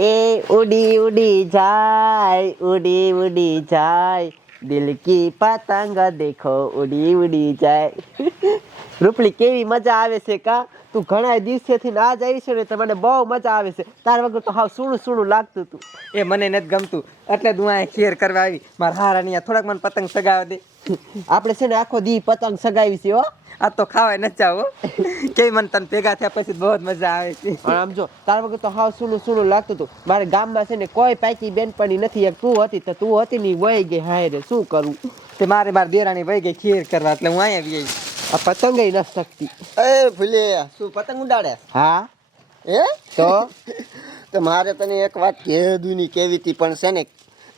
એ ઉડી ઉડી જાય, ઉડી ઉડી જાય. દિલ કી પતંગ દેખો, ઉડી ઉડી જાય. રૂપલી, કેવી મજા આવે છે કા? તું ઘણા દિવસેથી ના જ આવી છે ને, તો મને બહુ મજા આવે છે. તાર વગર તો હાવ સૂણું સૂણું લાગતું તું. એ મને નથી ગમતું. એટલે તું અહીંયા શેર કરવા આવી. મારા હારા અહીંયા થોડાક મને પતંગ સગાવા દે. આપણે છે ને આખો દી પતંગ સગાવી છે હો. આ તો ખાવાય ન ચાવો કે મને તને ભેગા થયા પછી બહુ મજા આવે છે. પણ આમ જો તાર વગર તો હાવ સૂનું સૂનું લાગતું હતું. મારે ગામમાં છે ને કોઈ પાકી બેનપણી નથી એક તું હતી તો તું હતી ની વહી ગઈ હાય રે શું કરું? તે મારે મારી દેરાણી વહી ગઈ ખીર કરવા એટલે હું અહીંયા આવી આ પતંગ ન શકતી એ ભૂલે શું પતંગ ઉડાડે? હા? એ તો? તો મારે તને એક વાત કહેદું દુની કેવી હતી પણ છે ને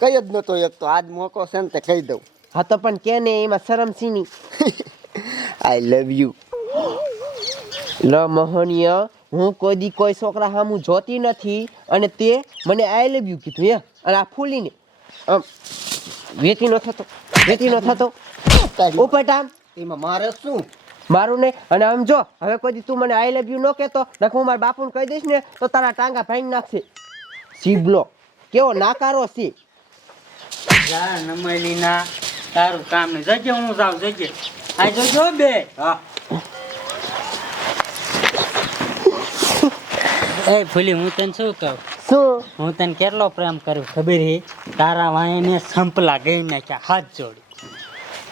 કઈ જ નતો એક તો આજ મોકો છે ને તે કહી દઉં. હા તો પણ કે ને એમાં શરમ સીની આઈ લવ યુ લ મોહનીય હું કોઈ દી કોઈ છોકરા સામું જોતી નથી અને તે મને આઈ લવ યુ કીધું હે અને આ ફૂલીને આમ વેતી ન થતો વેતી ન થતો ઉપર આમ એમાં મારે શું? મારું નહીં અને આમ જો હવે કોઈ દી તું મને આઈ લવ યુ ન કહેતો નક હું મારા બાપુને કહી દઈશ ને તો તારા ટાંગા ભાંગી નાખશે. સીબલો કેવો નાકારો સી જા નમલીના તારું કામ ને જજે હું જાઉં જજે. આ જોજો બે. હા. એ ભૂલી હું તને શું કહું? શું? હું તને કેટલો પ્રેમ કરું ખબર હે? તારા વાયને સંપલા ગઈ નાખ્યા હાથ જોડી.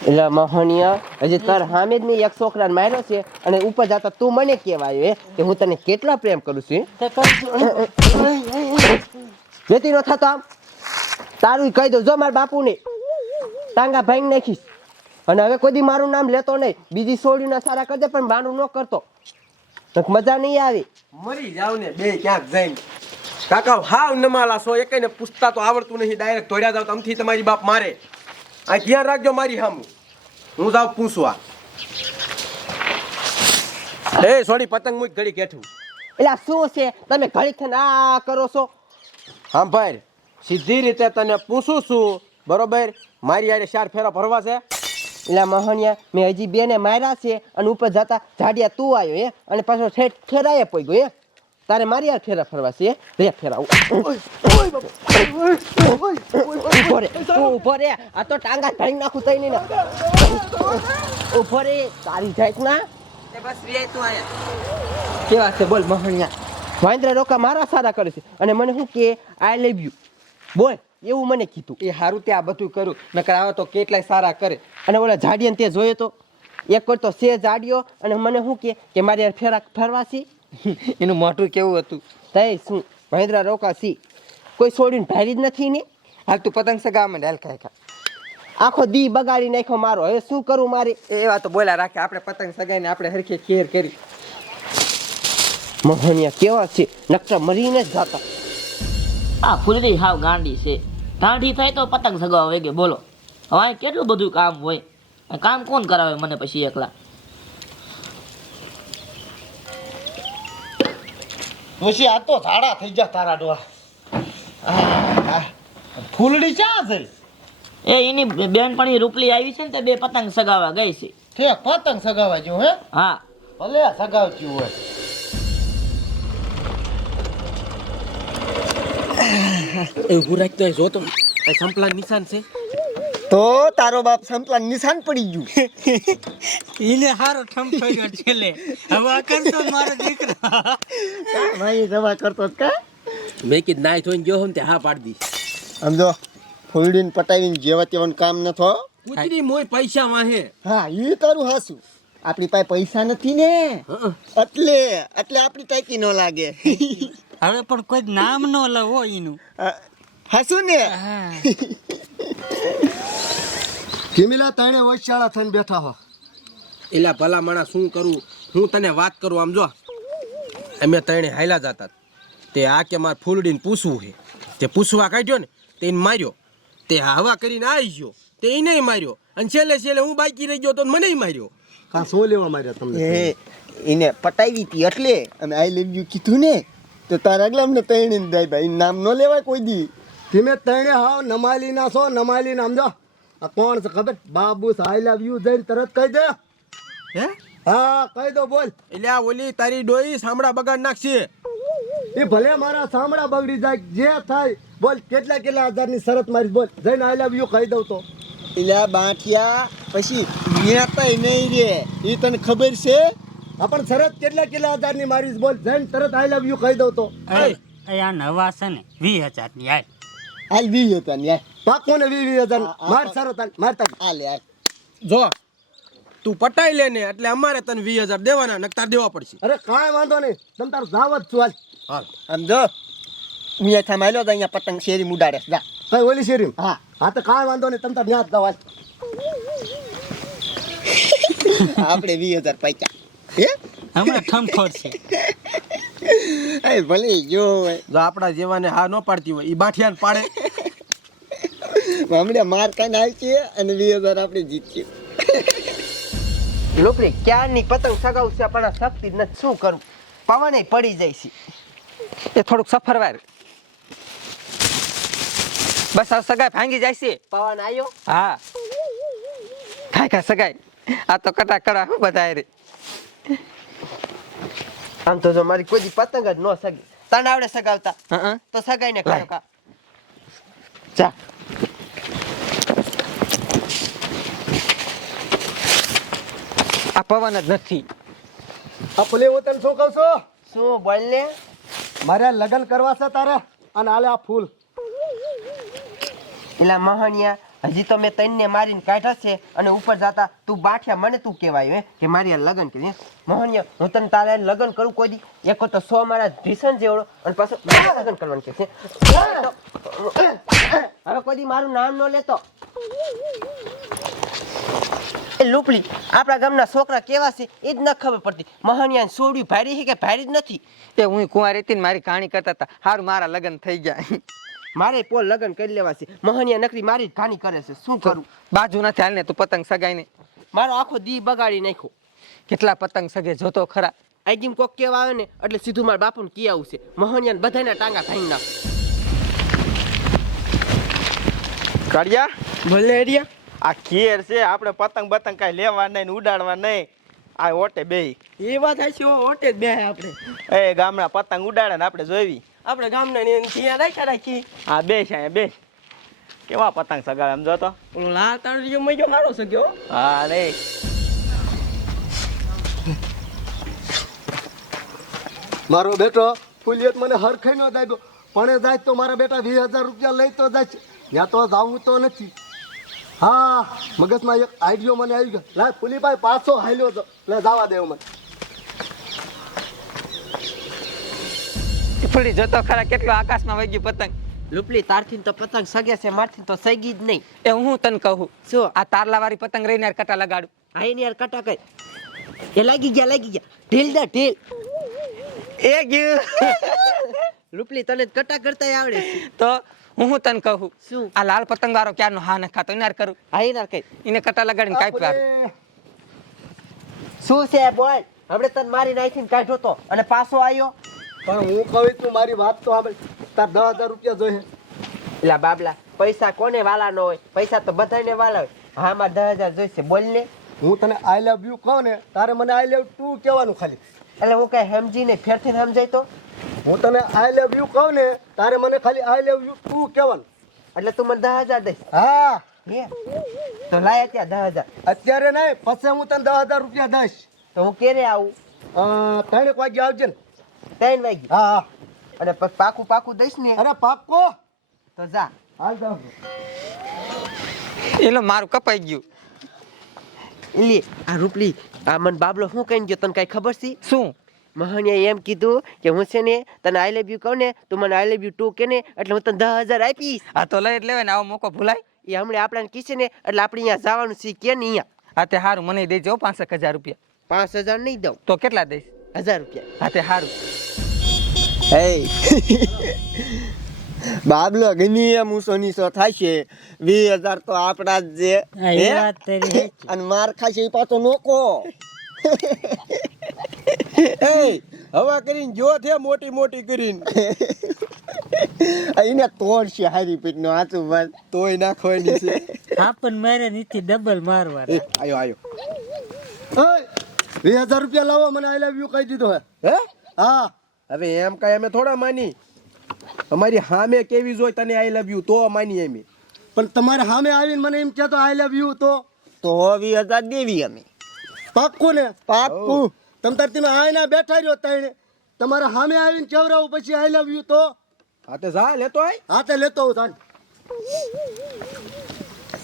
એટલે મહનીય હજી તાર સામે જ મેં એક છોકરાને માર્યો છે અને ઉપર જતા તું મને કહેવાયો હે કે હું તને કેટલા પ્રેમ કરું છું જેથી નો થતો આમ. તારું કહી દઉં જો મારા બાપુને. ટાંગા ભાઈ નાખીશ. અને હવે કોઈ મારું નામ લેતો નહીં. બીજી સોડીના સારા કરજે પણ મારું ન કરતો. મજા નહીં આવી. મરી જાવ ને બે ક્યાંક જઈને. કાકા હાવ નમાલા છો. એકઈને પૂછતા તો આવડતું નહીં. ડાયરેક્ટ ધોડ્યા જાવ તમથી તમારી બાપ મારે. આ ધ્યાન રાખજો મારી સામું હું જાઉં પૂછવા. એ સોડી પતંગ મૂક ઘડી કેઠું એટલે શું છે? તમે ઘડી થઈને આ કરો છો? હા ભાઈ સીધી રીતે તને પૂછું છું. બરોબર? મારી આડે ચાર ફેરા ભરવા છે. એટલે મહણિયા મેં હજી બેને માર્યા છે અને ઉપર જતા ઝાડિયા તું આવ્યો હે? અને પાછો ઠેઠ ફેરાએ પડી ગયો હે? તારે મારી આ ફેરા ફરવા છે રે ફેરા ઊભો રે ઊભો રે. આ તો ટાંગા ભાંગી નાખું તઈ નહીં ને. ઊભો રે તારી જાત ના. એ કેવા છે બોલ મહણિયા વાંદરા રોકા મારા સારા કરે છે. અને મને શું કે આઈ લવ યુ બોલ. એવું મને કીધું. એ હારું તે આ બધું કર્યું નકર આવે તો કેટલાય સારા કરે. અને ઓલા ઝાડિયાને તે જોયો તો એક વાર તો સે જાડ્યો અને મને શું કે કે મારે ફેરા ફરવા એનું મોઢું કેવું હતું? તય શું મહેન્દ્રા રોકા સી કોઈ છોડીને ભારી જ નથી ને? હાલ તું પતંગ સગા મને હાલ ખા. આખો દી બગાડી નાખ્યો મારો. હવે શું કરું મારે? એ એવા તો બોલા રાખે આપણે પતંગ સગાઈને આપણે હરખે ખેર કરી. મોહનિયા કેવા છે? નકર મરીને જ જાતા. આ ફૂલડી હાવ ગાંડી છે. ગાંડી થાય તો પતંગ સગાવા વેગે બોલો. હવે કેટલું બધું કામ હોય? કામ કોણ કરાવે મને પછી એકલા? ડોશી આ તો ઝાડા થઈ ગયા તારા ડોળા ફૂલડી ક્યાં છે? એ એની બેનપણી રૂપલી આવી છે ને તે બે પતંગ સગાવા ગઈ છે. ઠીક પતંગ સગાવા જેવું હે? હા. ભલે સગાવતી હોય. ઊભું રાખતો હોય જો તો આ સંપલા નિશાન છે તો તારો બાપ સંપલા નિશાન પડી ગયું. ઈને હારો ઠમ થઈ ગયો છેલે હવે આ કરતો મારો દીકરો. ભાઈ દવા કરતો કા? મેં કીધું નાય થોઈને ગયો હોમ તે હા પાડી દી. સમજો ફૂલડીને પટાવીને જેવા તેવાનું કામ ન થો કુતરી મોય પૈસા વાહે. હા એ તારું હાસું. આપણી પાસે પૈસા નથી ને. એટલે એટલે આપણી ટાઈકી ન લાગે. હવે પણ કોઈ નામ ન લવો એનું. હાસું ને? કિમિલા તાણે વૈશાળા થઈને બેઠા હો. એલા ભલા માણા શું કરું? હું તને વાત કરું આમ જો. અમે તણે હાયલા જતા. તે આ કે મારે ફૂલડીને પૂછવું છે. તે પૂછવા કાઢ્યો ને તે એને માર્યો. તે હવા કરીને આવી ગયો. તે એને માર્યો. અને છેલ્લે છેલ્લે હું બાકી રહી ગયો તો મને માર્યો. કાં શું લેવા માર્યા તમને? એ એને પટાવી હતી એટલે અને આઈ લવ યુ કીધું ને તો તારા આગલા અમને તૈણી ને દાય ભાઈ નામ ન લેવાય કોઈ દી. ધીમે તૈણે હાવ નમાલી ના છો નમાલી નામ જો. આ કોણ છે ખબર? બાબુ આઈ લવ યુ જઈને તરત કહી દે. હે? હા કહી દો બોલ. એટલે આ ઓલી તારી ડોઈ સાંભળા બગાડ નાખશે. એ ભલે મારા સાંભળા બગડી જાય જે થાય. બોલ કેટલા કેટલા હજારની શરત મારી બોલ. જઈને આઈ લવ યુ કહી દઉં તો. એટલે બાંઠિયા પછી નેતાય નહીં રે. એ તને ખબર છે? આ પણ શરત કેટલા કેટલા હજારની મારી બોલ જઈને તરત આઈ લવ યુ કહી દઉં તો આ નવા છે ને વીસ હજારની આય હાલ વી હજારની આય પાકો ને વી વી હજાર માર શરત હાલ, માર તક હાલ યાર જો તું પટાઈ લે ને એટલે અમારે તને વીસ હજાર દેવાના નકતા દેવા પડશે. અરે કાંઈ વાંધો નહીં. તમ તાર જાવ જ છું હાલ. હાલ. આમ જો હું અહીંયા થાંભલો તો અહીંયા પતંગ શેરી મુડાડે જા. કઈ ઓલી શેરી હા. હા તો કાંઈ વાંધો નહીં. તમ તાર ન્યા જ જાવ હાલ. આપણે વીસ હજાર પૈસા. હે? હમણાં ઠમખોર છે. એ ભલે જો જો આપણા જેવાને હા ન પાડતી હોય એ બાઠિયાને પાડે. હમણાં માર કાંઈ આવશે અને બે હજાર આપણે જીતીએ લોપરી ક્યારની પતંગ સગાવશે પણ આ શક્તિ નથી શું કરું? પવને પડી જાય છે. એ થોડુંક સફરવાર બસ આ સગાઈ ભાંગી જાય છે. પવન આવ્યો હા. કાંઈ કાંઈ સગાઈ? આ તો કટાકડા હું બધા રે. આમ તો જો મારી કોઈ દી પતંગ જ ન સગી. તને આવડે સગાવતા? તો સગાઈ ને કરો કા. ચા આ પવન જ નથી. આ ફૂલે હું તને શું કહું છું? શું બોલ ને? મારે લગ્ન કરવા છે તારે અને આલે આ ફૂલ. એલા મહાણિયા હજી તો મેં તૈનને મારીને કાઢ્યા છે અને ઉપર જતા તું બાઠિયા મને તું કહેવાય, હે? કે મારી આ લગ્ન કરી મહાણિયા હું તને તારે લગ્ન કરું કોઈ દી? એક તો સો મારા ભીષણ જેવડો અને પાછો લગ્ન કરવાનું કે છે હવે કોઈ દી મારું નામ ન લેતો. એ લૂપડી, આપણા ગામના છોકરા કેવા છે, એ જ ન ખબર પડતી. મહાણિયા સોડ્યું ભારી છે કે ભારી જ નથી? એ હું કુંવારી હતી ને મારી કહાણી કરતા હતા સારું મારા લગ્ન થઈ ગયા મારે પોલ લગ્ન કરી લેવા છે. મહનિયા નકરી મારી જ ઘાની કરે છે. શું કરું? બાજુ નથી હાલ ને તું પતંગ સગાઈને. મારો આખો દી બગાડી નાખ્યો. કેટલા પતંગ સગે જોતો ખરા. આઈજીમ કોક કેવા આવે ને એટલે સીધું મારા બાપુને કી આવશે મહનિયાને મહાણિયાને બધાના ટાંગા ભાઈ ના કાળિયા? ભલે એરિયા આ ખેર છે આપણે પતંગ બતંગ કાંઈ લેવા નહીં ઉડાડવા નહીં. આ ઓટે બે એ વાત છે ઓટે જ બે આપણે. એ ગામડા પતંગ ઉડાડે ને આપણે જોઈવી આપણે ગામના ને ત્યાં રાખ્યા રાખી હા બે છે અહીંયા બે કેવા પતંગ સગાવે એમ જોતો ઓલો લાલ તાળીયો મજો મારો સગ્યો. હા રે. મારો બેટો ફુલિયત મને હરખાઈ નો દાગ્યો પણ એ જાય તો મારા બેટા વીસ હજાર રૂપિયા લઈ તો જાય છે. ત્યાં તો જાવું તો નથી. હા મગજમાં એક આઈડિયો મને આવી ગયો. લા ફુલીભાઈ પાછો હાલ્યો તો લે જવા દેવ મને ફૂલી જોતો ખરા કેટલો આકાશમાં વહી ગયું પતંગ. લુપલી તારથી તો પતંગ સગે છે મારથી તો સગી જ નહીં. એ હું તને કહું શું આ તારલા વાળી પતંગ રહીને યાર કટા લગાડું. એની યાર કટા કઈ. એ લાગી ગયા લાગી ગયા. ઢીલ દા ઢીલ. એ ગયું. લુપલી તને કટા કરતા આવડે તો હું હું તને કહું શું? આ લાલ પતંગ વાળો ક્યારનો હા ન ખાતો? ઇનાર કરું. હા એના કઈ. એને કટા લગાડીને કાપી આવે શું છે બોલ? આપણે તને મારી નાખીને કાઢ્યો તો. અને પાછો આવ્યો પણ હું કહું તું મારી વાત તો આવે તાર દસ હજાર રૂપિયા જોઈએ એટલે બાબલા પૈસા કોને વાલા ન હોય? પૈસા તો બધાને વાલા હોય. હા મારે દસ હજાર જોઈશે બોલ ને. હું તને આઈ લવ યુ કહું ને તારે મને આઈ લવ ટુ કહેવાનું ખાલી. એટલે હું કઈ સમજીને ફેરથી સમજાય તો? હું તને આઈ લવ યુ કહું ને તારે મને ખાલી આઈ લવ યુ ટુ કહેવાનું. એટલે તું મને દસ હજાર દઈશ. હા. તો લાય ત્યાં દસ હજાર. અત્યારે નહીં પછી હું તને દસ હજાર રૂપિયા દઈશ. તો હું ક્યારે આવું? ત્રણેક વાગે આવજે ને. ત્રણ વાગી. હા હા. અને પાકું પાકું દઈશ ને. અરે પાક્કો? તો જા. હાલ જાવ એલો મારું કપાઈ ગયું. એલી આ રૂપલી આ મન બાબલો શું કહીને ગયો? તને કઈ ખબર છે? શું? મહાનિયા એમ કીધું કે હું છે ને તને આઈ લેવ યુ કહું ને તું મને આઈ લેવ યુ ટુ કે ને એટલે હું તને દસ હજાર આપીશ. આ તો લઈ લેવાય ને આવો મોકો ભૂલાય. એ હમણાં આપણને કીશે ને એટલે આપણે અહીંયા જવાનું છે કે નહીં અહીંયા? હા તે સારું મને દેજો પાંસઠ હજાર રૂપિયા. પાંચ હજાર નહીં દઉં. તો કેટલા દઈશ? હજાર રૂપિયા. હા તે સારું હે બાબલો ગમી એમ સોની સો થાશે. વીસ હજાર તો આપણા જ છે. હે? અને માર ખાશે એ પાછો નોકો. એ હવા કરીને જો છે મોટી મોટી કરીને. એને તોડ છે હારી પીઠ નો હાચું બસ તોય નાખવાની છે. આપણને મારે નીચે ડબલ મારવા આયો આયો. ઓય, વીસ હજાર રૂપિયા લાવો મને આઈ લવ યુ કહી દીધો હે. હે? હા. હવે એમ કઈ અમે થોડા માની અમારી હામે કેવી જોઈ તને આઈ લવ યુ તો માની અમે. પણ તમારે સામે આવીને મને એમ કહેતો આઈ લવ યુ તો? તો વીસ હજાર દેવી અમે. પાક્કું ને? પાક્કું. તમ તાર તમે આયના બેઠા રહ્યો તણે. તમારે સામે આવીને કેવરાવું પછી આઈ લવ યુ તો? હાથે જા લેતો આય. હાથે લેતો હું તાન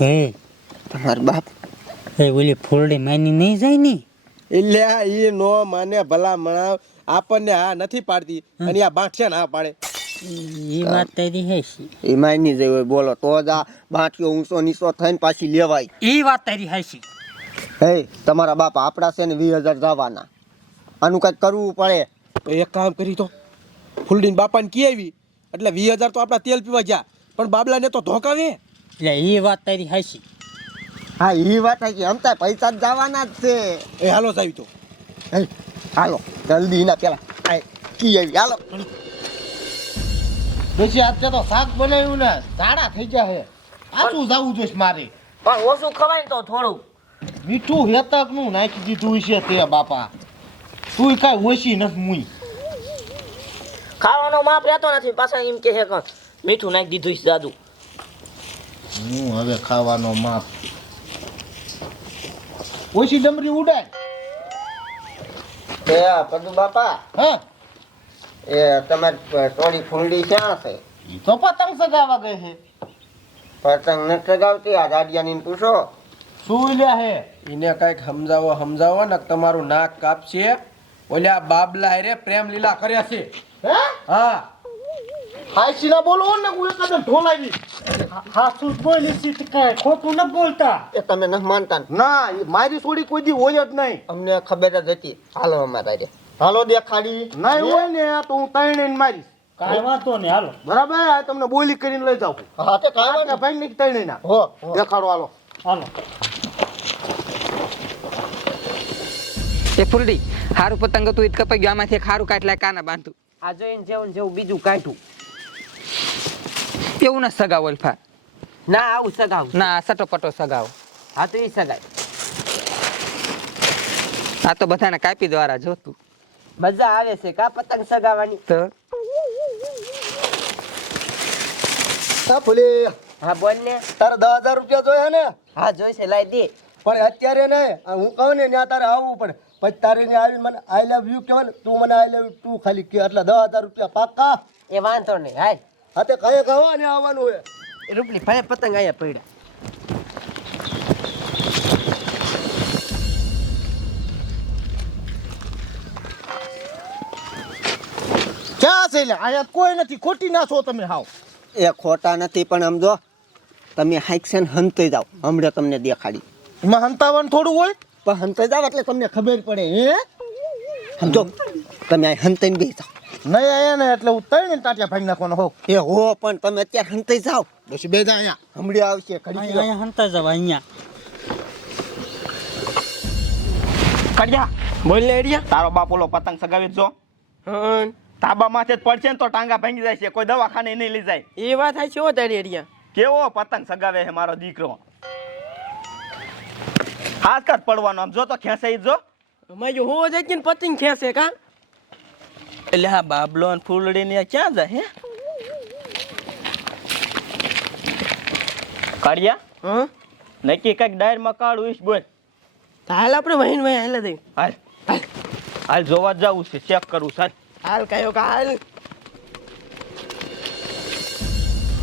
હે. તમાર બાપ. એ ઓલી ફૂલડી માની નહીં જાય ને? એટલે એ નો માને ભલા મણા આપણને હા નથી પાડતી. અને આ બાંઠિયા ના પાડે. એ વાત તારી એ માની જેવું બોલો. તો જ આ બાંઠિયો ઊંચો નીચો થઈને પાછી લેવાય. એ વાત તારી હે છે હે તમારા બાપ આપણા છે ને વીસ હજાર જવાના. આનું કંઈક કરવું પડે. તો એક કામ કરી તો. ફૂલડીન બાપાને કી આવી એટલે વીસ હજાર તો આપણા તેલ પીવા ગયા. પણ બાબલાને તો ધોકાવે. એટલે એ વાત તારી હે છે હા એ વાત છે આમ તો પૈસા જ જવાના જ છે. એ હાલો સાહેબ તો. હે હાલો જલ્દી ના પેલા. આ કી આવી હાલો. પછી આજે તો શાક બનાવ્યું ને ઝાડા થઈ જાય આટલું જવું જોઈશ મારે. પણ ઓછું ખવાય ને તો થોડું. મીઠું હેતકનું નાખી દીધું છે તે બાપા. તું કાંઈ ઓછી નથી મુઈ. ખાવાનો માપ રહેતો નથી પાછા એમ કે છે કે મીઠું નાખી દીધું છે દાદુ હું હવે ખાવાનો માપ ઓછી ડમરી ઉડાય. એ પદુ બાપા હા. એ તમારી ટોળી ફૂલડી ક્યાં છે? તો પતંગ સગાવા ગઈ છે. પતંગ ન ચગાવતી આ દાડિયાની પૂછો. શું લ્યા હે? એને કંઈક સમજાવો સમજાવો ને તમારું નાક કાપશે. ઓલ્યા બાબલા હારે પ્રેમ લીલા કર્યા છે. હે? હા. હાઈસી ના બોલો ને હું એકદમ ઢોલાવી હાસુ બોલી સીત કાંઈ ખોટું ન બોલતા. એ તમે ન માનતા ના. મારી સોડી કોઈ દી હોય જ નહીં. અમને ખબર જ હતી. હાલો અમારા રે હાલો દેખાડી. નહીં હોય ને તો હું તઈને મારીશ. કાઈ વાંધો નહીં હાલો. બરાબર આ તમને બોલી કરીને લઈ જાઉં. હા તે કાંઈ આ ભાઈ ની તઈને ના. હો. દેખાડો હાલો. હાલો. એ ફૂલડી હારું પતંગ હતું ઈદ કપાઈ ગયું આમાંથી એક હારું કાટલા કાના બાંધું. આ જઈને જેવું જેવું બીજું કાઢું. એવું ના સગાવો અલ્ફા. ના આવું સગાવું ના સટોપટો સગાવો. હા તો એ સગાય આ તો બધાને કાપી દ્વારા જોતું મજા આવે છે કા પતંગ સગાવાની તો? હા ફૂલી હા બોલ ને. તારે દસ હજાર રૂપિયા જોયા ને? હા જોઈશે લાઈ દે. પણ અત્યારે નહીં. હું કહું ને ત્યાં તારે આવવું પડે. પછી તારે ને આવી મને આઈ લવ યુ કહેવાય ને તું મને આઈ લવ યુ તું ખાલી કે. એટલે દસ હજાર રૂપિયા પાક્કા. એ વાંધો નહીં હાય હા તે કયે કહો ને આવવાનું હોય રૂપલી ભાઈ પતંગ અહીંયા પડ્યા. ક્યાં છે આયા કોઈ નથી. ખોટી ના છો તમે હાવ. એ ખોટા નથી પણ સમજો તમે હાઈક્સન હંતે જાઓ. હમણાં તમને દેખાડી. એમાં હંતાવન થોડું હોય? પણ હંતે જાઓ એટલે તમને ખબર પડે હે? સમજો તમે આ હંતે બે જાઓ. નહીં આયા ને એટલે હું ને ટાટિયા ભાઈ નાખવાનો હો એ હો પણ તમે અત્યારે હંતે જાઓ. બસ બે જા અહીંયા હમડી આવશે ખરી અહીંયા હંતા જાવ અહીંયા. કડિયા બોલ લે એડિયા. તારો બાપ ઓલો પતંગ સગાવી જો જો. તાબા માથે જ પડશે ને તો ટાંગા ભાંગી જાય છે. કોઈ દવાખાને નહીં લઈ જાય. એ વાત થાય છે તારી એરિયા કેવો પતંગ સગાવે છે મારો દીકરો? હાથ કાત પડવાનો આમ જો તો ખેંચાઈ જ જો. મારી હું જાય ને પતંગ ખેંચે કા? એટલે હા બાબલો ને ફૂલડી ને ક્યાં જાય હે? કાઢ્યા હં? નક્કી કંઈક ડાયરમાં કાઢું ઈશ બોલ. હાલ આપણે વહીન વહી હાલ દઈ. હાલ. હાલ. જોવા જ જવું છે ચેક કરવું છે હાલ કયો કા હાલ.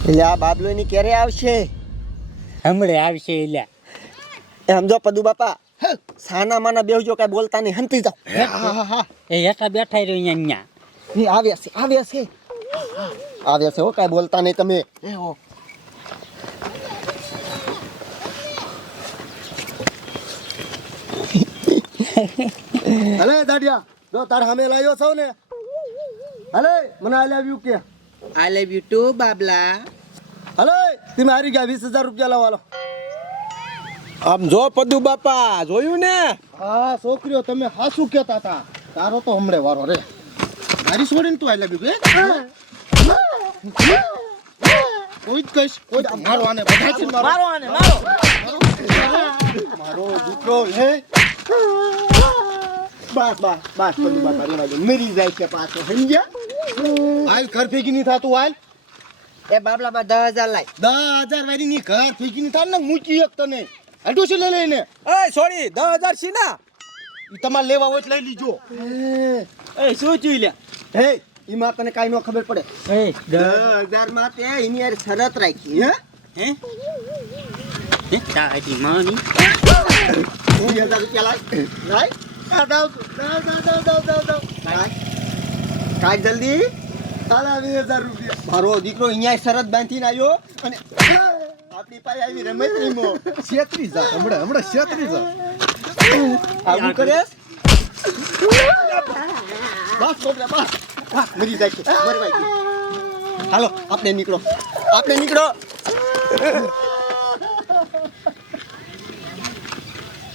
એટલે આ બાબલો ની ક્યારે આવશે? હમણે આવશે એટલે. એ સમજો પદુ બાપા સાના માના બેહજો કઈ બોલતા નહીં હંતી જાઓ. એ હેઠા બેઠા રહ્યો અહીંયા અહીંયા. એ આવ્યા છે આવ્યા છે. આવ્યા છે હો કાઈ બોલતા નહીં તમે. અલે દાડિયા જો તાર સામે લાવ્યો છો ને. અલે મને આઈ લવ યુ કે. આઈ લવ યુ ટુ બાબલા. અલે તમે હારી ગયા વીસ હજાર રૂપિયા લાવો આમ જો પદુ બાપા જોયું ને? હા છોકરીઓ તમે હાસુ કેતા હતા. તારો તો હમણે વારો રે. મારી છોડીને તું આઈ લાગ્યું કે કોઈ જ કહીશ કોઈ મારો આને બધા મારો. મારો આને મારો. મારો દીકરો હે? બસ બસ બસ બધું બાપા રેવા દો. મરી જાય છે પાછો સમજ્યા? હાલ ઘર ભેગી નહીં થતું હાલ. એ બાબલા બા દસ હજાર લાય. દસ હજાર વાળી ની ઘર ભેગી નહીં થાય ને મૂકી એક તને. અડું છે લઈ લઈને એ સોરી દસ હજાર છી ના તમારે લેવા હોય લઈ લીજો. એ શું જોઈ લે હે એમાં તને કાંઈ ન ખબર પડે. એ હજારમાં તે એની યાર શરત રાખી હે? હે? હે તારી માની. વીસ હજાર રૂપિયા લાય. લાય. દાવ દાવ દાવ દાવ દાવ દાવ લાય. કાઢ જલ્દી. સાડા વીસ હજાર રૂપિયા. મારો દીકરો અહીંયા શરત બાંધીને આવ્યો અને આપણી પાસે આવી રમત રમો છેત્રી જા હમણાં હમણાં છેત્રી જા આવું કરે બસ છોકરા બસ. મરી જાય છે. મરવાય છે હાલો આપણે નીકળો. આપણે નીકળો.